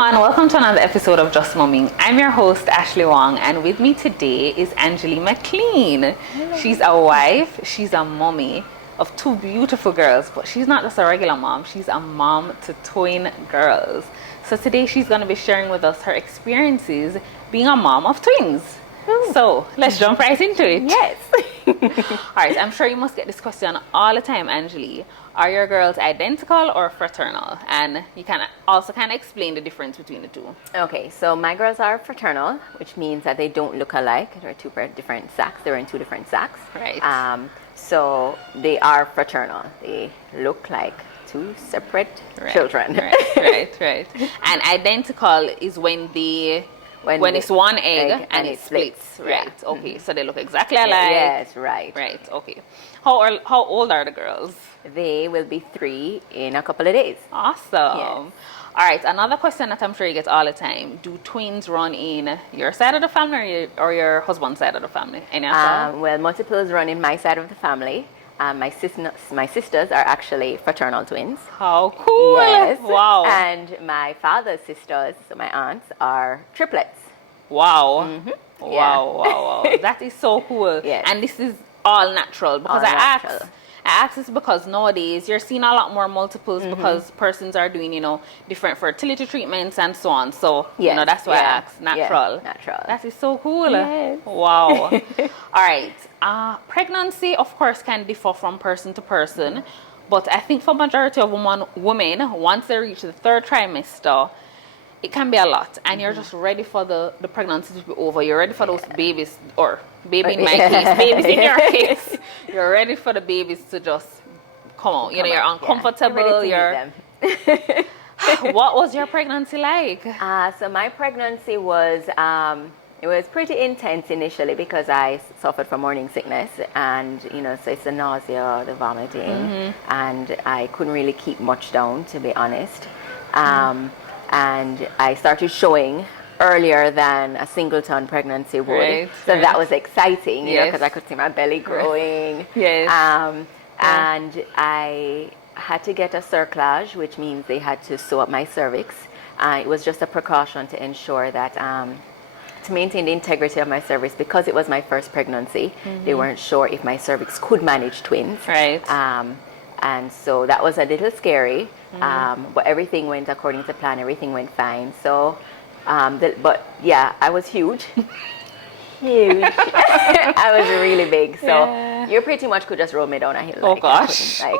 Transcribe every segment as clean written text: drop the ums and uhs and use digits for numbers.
everyone, welcome to another episode of Just Momming. I'm your host Ashley Wong, and with me today is Anjule McLean. Hello. She's a wife, she's a mommy of two beautiful girls, but she's not just a regular mom, she's a mom to twin girls. So today she's going to be sharing with us her experiences being a mom of twins. So let's jump right into it. Yes. Alright, I'm sure you must get this question all the time, Anjule. Are your girls identical or fraternal? And you can also kind of explain the difference between the two. Okay, so my girls are fraternal, which means that they don't look alike. They're two different sacks. They're in two different sacks. Right. So they are fraternal. They look like two separate children. Right. And identical is when it's one egg and it splits. Right. Yeah. Okay. So they look exactly alike. Yes, right. Right. Okay. How old are the girls? They will be 3 in a couple of days. Awesome. Yes. All right. Another question that I'm sure you get all the time: do twins run in your side of the family or your husband's side of the family? Any of them? Well, multiples run in my side of the family. My sisters are actually fraternal twins. How cool! Yes. Wow. And my father's sisters, so my aunts, are triplets. Wow. Mm-hmm. Wow. That is so cool. Yes. And this is all natural because I ask this because nowadays you're seeing a lot more multiples because persons are doing, different fertility treatments and so on. So, that's why I ask. Natural. Yeah, natural. That is so cool. Yes. Wow. All right. Pregnancy, of course, can differ from person to person. But I think for majority of women, once they reach the 3rd trimester, it can be a lot, and you're just ready for the pregnancy to be over. You're ready for those babies, or baby in my case, babies in your case. You're ready for the babies to just come out. You're uncomfortable. What was your pregnancy like? So my pregnancy was it was pretty intense initially because I suffered from morning sickness, and so it's the nausea, the vomiting, and I couldn't really keep much down, to be honest. And I started showing earlier than a singleton pregnancy would. That was exciting, because I could see my belly growing. Yes. And I had to get a cerclage, which means they had to sew up my cervix. It was just a precaution to ensure that, to maintain the integrity of my cervix, because it was my first pregnancy, they weren't sure if my cervix could manage twins. Right. And so that was a little scary, but everything went according to plan. Everything went fine. So, I was huge. Huge. I was really big. So you pretty much could just roll me down a hill. Oh gosh. I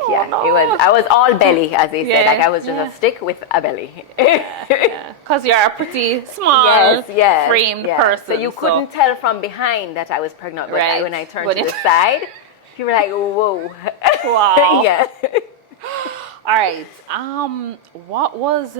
was all belly, as they said. Like I was just a stick with a belly. Because you're a pretty small, framed person. So you couldn't tell from behind that I was pregnant. But when I turned to the side, you were like, whoa. Wow. Yeah. All right. What was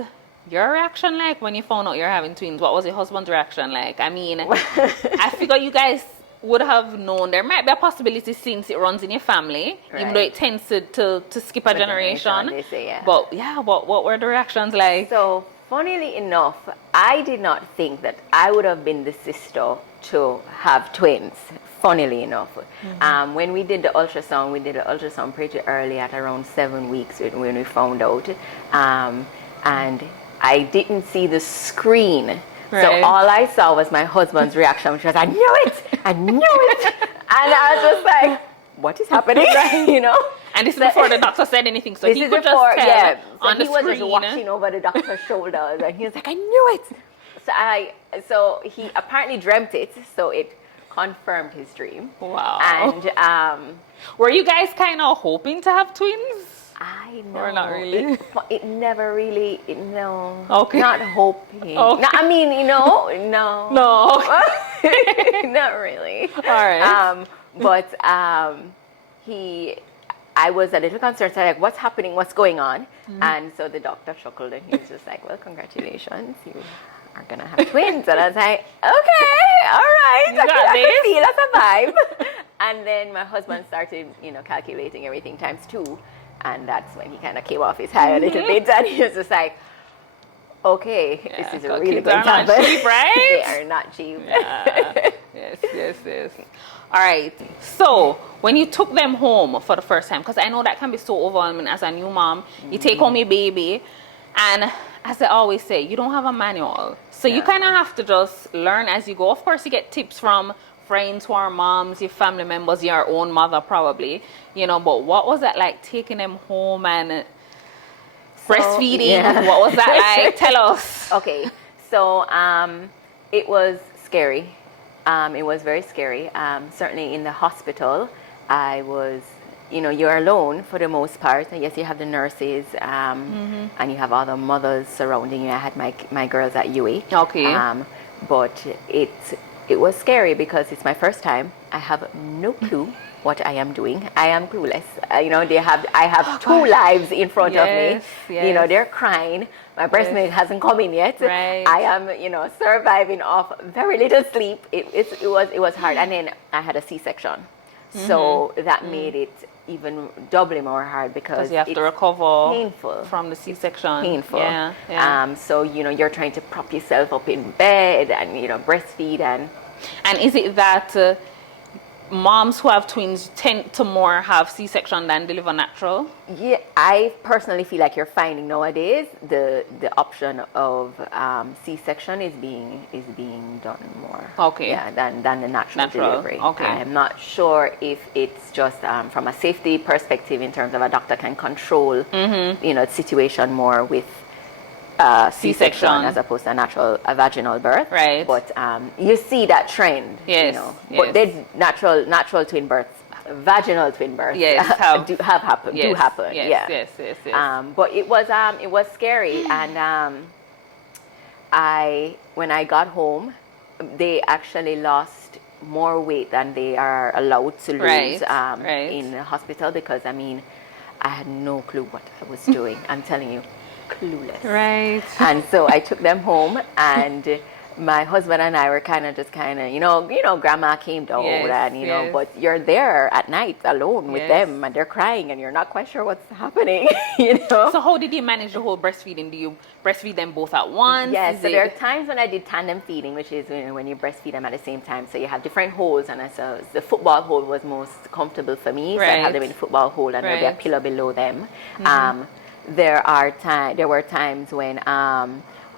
your reaction like when you found out you're having twins? What was your husband's reaction like? I mean, I figure you guys would have known there might be a possibility since it runs in your family, even though it tends to skip a generation. They say, But what were the reactions like? So, funnily enough, I did not think that I would have been the sister to have twins. Funnily enough, when we did the ultrasound pretty early at around 7 weeks when we found out, and I didn't see the screen. Right. So all I saw was my husband's reaction, which was, I knew it, and I was just like, what is happening? And this is before the doctor said anything, so he could just tell on the screen. He was just watching over the doctor's shoulders, and he was like, I knew it. So he apparently dreamt it, so it confirmed his dream. Wow. And were you guys kind of hoping to have twins? I know. Or not really? It never really, no. Okay. Not hoping. Okay. No, I mean, no. No. Not really. All right. But I was a little concerned. So like, what's happening? What's going on? And so the doctor chuckled and he was just like, well, congratulations. You are going to have twins. And I was like, okay, all right. I feel that's a vibe. And then my husband started, calculating everything times 2. And that's when he kind of came off his high a little bit. And he was just like, okay, this is a really big not cheap, right? They are not cheap. Yeah. Yes. All right. So when you took them home for the first time, because I know that can be so overwhelming as a new mom, you take home your baby, And as I always say, you don't have a manual. So you kind of have to just learn as you go. Of course, you get tips from friends who are moms, your family members, your own mother probably, you know, but what was that like taking them home and breastfeeding? Yeah. What was that like? Tell us. Okay, so it was scary. It was very scary. Certainly in the hospital, I was, you know, you're alone for the most part. Yes, you have the nurses, and you have other mothers surrounding you. I had my girls at UA. Okay. But it was scary because it's my first time. I have no clue what I am doing. I am clueless. You know, I have two lives in front of me. Yes. You know, they're crying. My breast milk hasn't come in yet. Right. I am, you know, surviving off very little sleep. It was hard. And then I had a C-section. So that made it even doubly more hard because you have to recover painful from the C-section. Painful. Yeah. So, you know, you're trying to prop yourself up in bed and, you know, breastfeed And is it that moms who have twins tend to more have C-section than deliver natural? Yeah, I personally feel like you're finding nowadays the option of C-section is being done more. Okay. Yeah, than the natural delivery. Okay. I'm not sure if it's just from a safety perspective in terms of a doctor can control, you know, the situation more with C-section as opposed to a vaginal birth. Right. But you see that trend. Yes. You know. But there's natural twin births, vaginal twin births. Yes. do happen. Yes. But it was scary, and when I got home, they actually lost more weight than they are allowed to lose in the hospital because I mean, I had no clue what I was doing. I'm telling you. Clueless. Right. And so I took them home, and my husband and I were kind of, you know, grandma came down, and you know, but you're there at night alone with them, and they're crying, and you're not quite sure what's happening, you know. So how did you manage the whole breastfeeding? Do you breastfeed them both at once? Yes. So there are times when I did tandem feeding, which is when you breastfeed them at the same time. So you have different holds, and so the football hold was most comfortable for me. So I had them in the football hold, and there'd be a pillow below them. There were times when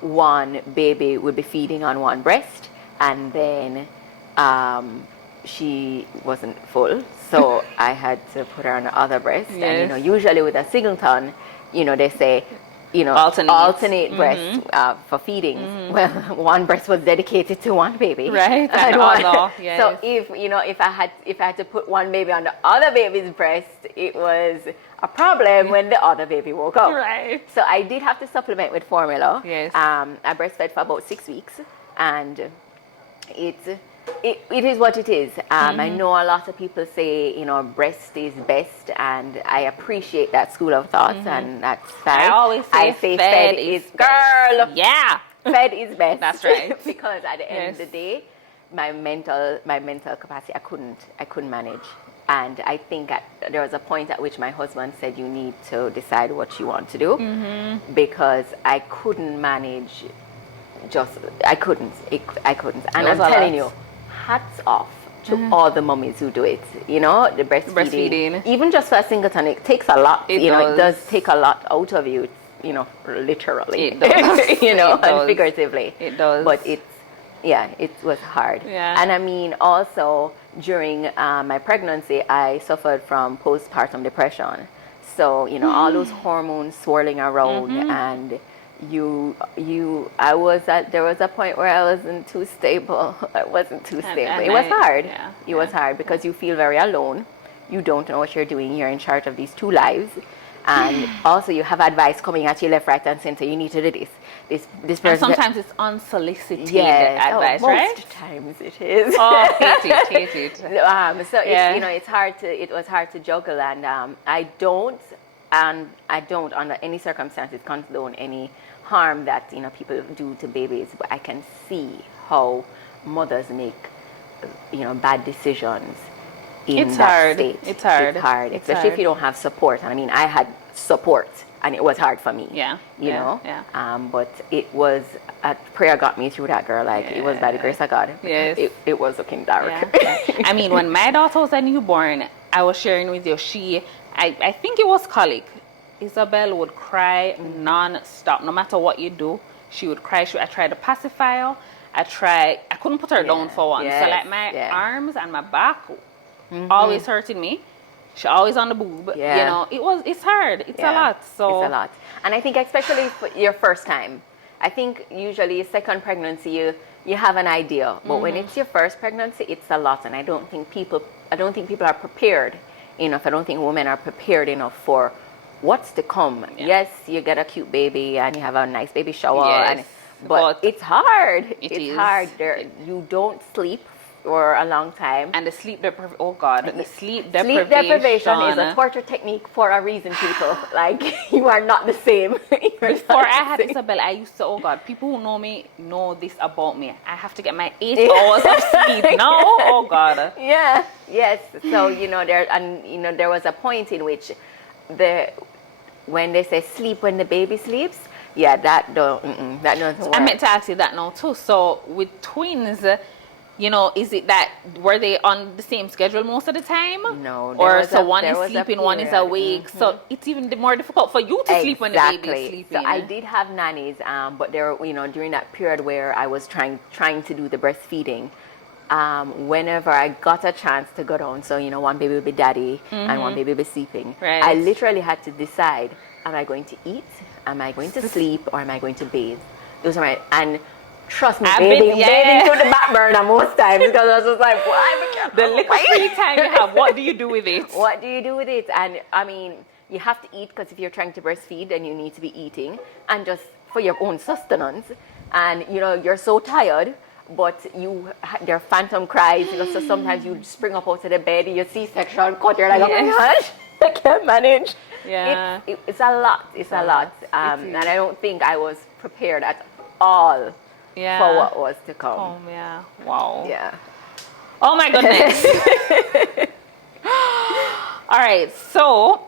one baby would be feeding on one breast, and then she wasn't full, so I had to put her on the other breast. And you know, usually with a singleton, you know, they say, you know, alternate breasts for feeding. Well, one breast was dedicated to one baby, right? And so if I had to put one baby on the other baby's breast, it was a problem when the other baby woke up. Right. So I did have to supplement with formula. Yes. I breastfed for about 6 weeks, and it is what it is. I know a lot of people say, you know, breast is best, and I appreciate that school of thought, and that's fine. I always say fed is girl. Yeah. Fed is best. That's right. Because at the end of the day, my mental capacity, I couldn't manage. And I think there was a point at which my husband said, you need to decide what you want to do, because I couldn't manage. I couldn't. And I'm telling you, hats off to all the mummies who do it. You know, the breastfeeding. Even just for a singleton, it takes a lot. It does take a lot out of you. You know, literally. It does. You know, and figuratively. It does. But it was hard. Yeah. And I mean, also during my pregnancy, I suffered from postpartum depression. So, you know, all those hormones swirling around, and there was a point where I wasn't too stable. I wasn't too stable. It was hard. It was hard because you feel very alone. You don't know what you're doing. You're in charge of these two lives. And also you have advice coming at you left, right, and center. You need to do this. This person. And sometimes it's unsolicited advice, right? Most times it is. Oh, hate it. So it's, you know, it was hard to juggle, and I don't under any circumstances condone any harm that, you know, people do to babies, but I can see how mothers make, you know, bad decisions in that state. It's hard, especially if you don't have support. And I mean, I had support, and it was hard for me. You know. But it was prayer got me through that, girl. Like it was by the grace of God. Yes. It was looking dark. I mean, when my daughter was a newborn, I was sharing with you. I think it was colic. Isabel would cry non-stop. No matter what you do, she would cry. I tried to pacify her. I couldn't put her down for once. So like my arms and my back always hurting me. She always on the boob. Yeah. You know, it's hard. It's a lot. So it's a lot. And I think especially for your first time, I think usually second pregnancy you have an idea, but when it's your first pregnancy, it's a lot. And I don't think people are prepared enough. I don't think women are prepared enough for what's to come. Yeah. Yes, you get a cute baby and you have a nice baby shower, but it's hard. It's hard. You don't sleep for a long time. And the sleep deprivation. Sleep deprivation is a torture technique for a reason, people. Like, you are not the same. Before I had Isabel, I used to, people who know me know this about me. I have to get my 8 hours of sleep now. Oh God. Yeah. Yes. So, there was a point in which when they say sleep when the baby sleeps, that doesn't work. I meant to ask you that now too. So with twins, is it that were they on the same schedule most of the time? No. One is sleeping, one is awake. So it's even more difficult for you to sleep when the baby is sleeping. So I did have nannies, but there were, during that period where I was trying to do the breastfeeding, whenever I got a chance to go down, so one baby would be daddy and one baby would be sleeping. Right. I literally had to decide: am I going to eat? Am I going to sleep? Or am I going to bathe? Those are and trust me, bathing to the back burner most times, because I was just like, what? The little free time you have, what do you do with it? What do you do with it? And I mean, you have to eat, because if you're trying to breastfeed, then you need to be eating, and just for your own sustenance. And you're so tired, but there are phantom cries. So sometimes you spring up out of the bed, you see C-section cut, you're like, oh my gosh, I can't manage. Yeah, it's a lot. It's a lot. And I don't think I was prepared at all for what was to come. Oh, yeah. Wow. Yeah. Oh, my goodness. All right. So,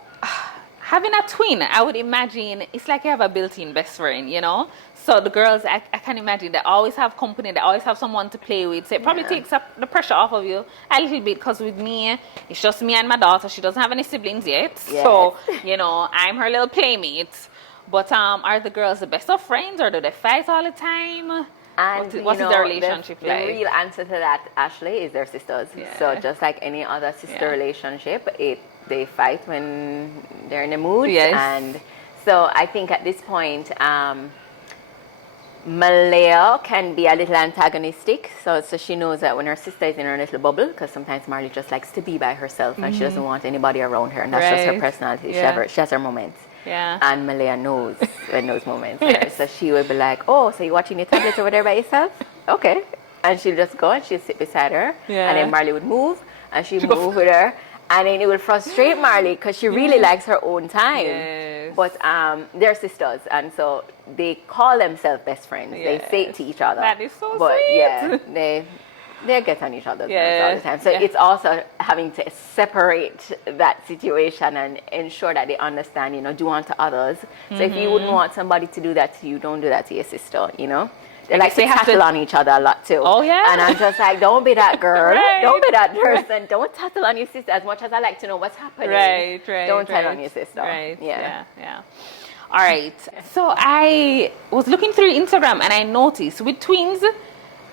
having a twin, I would imagine it's like you have a built-in best friend, So the girls, I can imagine, they always have company. They always have someone to play with. So it probably takes up the pressure off of you a little bit, because with me, it's just me and my daughter. She doesn't have any siblings yet. Yes. So, I'm her little playmate. But are the girls the best of friends, or do they fight all the time? And what is their relationship like? The real answer to that, Ashley, is their sisters. Yeah. So just like any other sister relationship, they fight when they're in the mood. Yes. And so I think at this point, Malaya can be a little antagonistic. So she knows that when her sister is in her little bubble, because sometimes Marley just likes to be by herself and she doesn't want anybody around her, and that's just her personality. Yeah. She has her moments. Yeah. And Malaya knows when those moments are. So she would be like, oh, so you're watching your tablet over there by yourself? Okay. And she'll just go and she'll sit beside her. Yeah. And then Marley would move and she'd move with her. And then it would frustrate Marley, because she really likes her own time. Yes. But they're sisters, and so they call themselves best friends. Yes. They say it to each other. That is so but sweet. Yeah, they get on each other's nerves all the time. So it's also having to separate that situation and ensure that they understand, do unto others. So if you wouldn't want somebody to do that to you, don't do that to your sister, They like to tattle on each other a lot too. Oh, yeah? And I'm just like, don't be that girl. Right. Don't be that person. Don't tattle on your sister. As much as I like to know what's happening. Right. Don't tattle on your sister. Right. Yeah. All right. So I was looking through Instagram and I noticed with twins,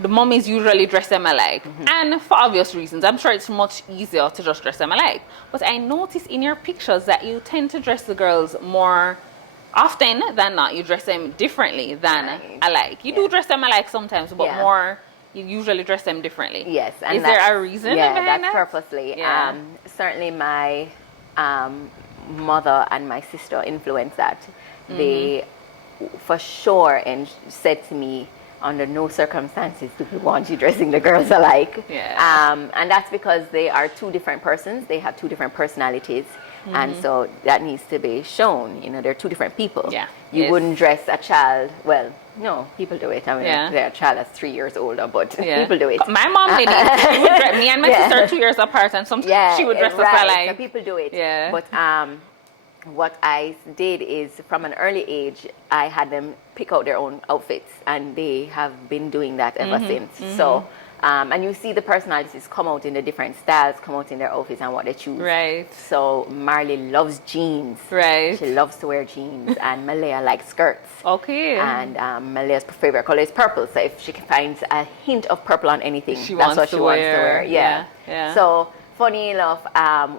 the mummies usually dress them alike. And for obvious reasons, I'm sure it's much easier to just dress them alike. But I noticed in your pictures that you tend to dress the girls more often than not. You dress them differently than alike. You do dress them alike sometimes, but more, you usually dress them differently. Yes. And is there a reason behind that's that? purposely. Yeah. Certainly my mother and my sister influenced that. They, for sure, and said to me, under no circumstances do we want you dressing the girls alike. Yeah. And that's because they are two different persons. They have two different personalities. And so that needs to be shown. They're two different people. Yeah. You wouldn't dress a child, well, no, people do it. I mean, they're a child that's 3 years older, but people do it. My mom did it. She would dress, me and my sister are 2 years apart, and sometimes she would dress us alike. So people do it. Yeah. But what I did is, from an early age, I had them pick out their own outfits, and they have been doing that ever since. So And you see the personalities come out in the different styles, come out in their outfits and what they choose. Right. So Marley loves jeans. Right. She loves to wear jeans, and Malaya likes skirts. Okay. And Malaya's favorite color is purple. So if she finds a hint of purple on anything, She that's wants what she to wants to wear. wear. Yeah. Yeah. So funny enough,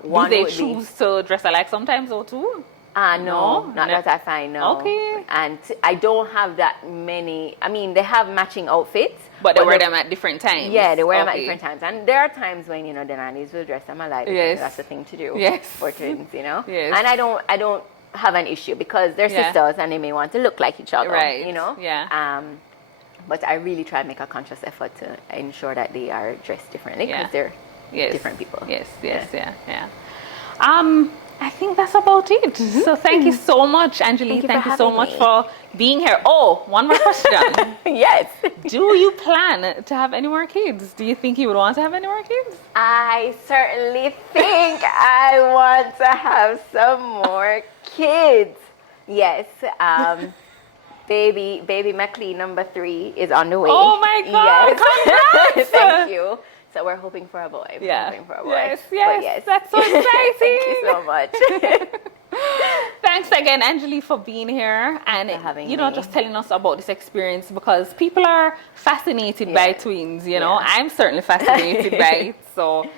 one Do they would choose to dress alike sometimes or too? no, not that I find, no. Okay. And I don't have that many. I mean, they have matching outfits. But they wear them at different times. Yeah, they wear them at Okay. different times. And there are times when, the nannies will dress them alike. Because Yes. that's the thing to do Yes. for twins, Yes. And I don't have an issue because they're Yeah. sisters and they may want to look like each other, Right. Yeah. But I really try to make a conscious effort to ensure that they are dressed differently because they're different people. Yes. Yeah. I think that's about it. So thank you so much, Anjule. Thank you so having much me. for being here. Oh, one more question. Yes. Do you plan to have any more kids? Do you think you would want to have any more kids? I certainly think I want to have some more kids. Yes. Baby McLean number 3 is on the way. Oh my God! Yes. Congrats! Thank you. So we're hoping for a boy. Yeah. Hoping for a boy. Yes. But yes. That's so exciting. Thank you so much. Thanks again, Anjule, for being here and for having me. just telling us about this experience because people are fascinated by twins. I'm certainly fascinated by it. So,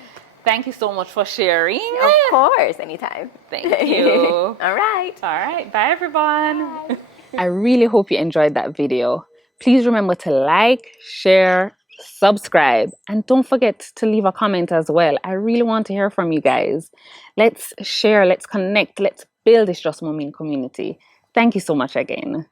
thank you so much for sharing. Of course, anytime. Thank you. All right. All right. Bye, everyone. Bye. I really hope you enjoyed that video. Please remember to like, share, subscribe, and don't forget to leave a comment as well. I really want to hear from you guys. Let's share, let's connect, let's build this Just Mommy community. Thank you so much again.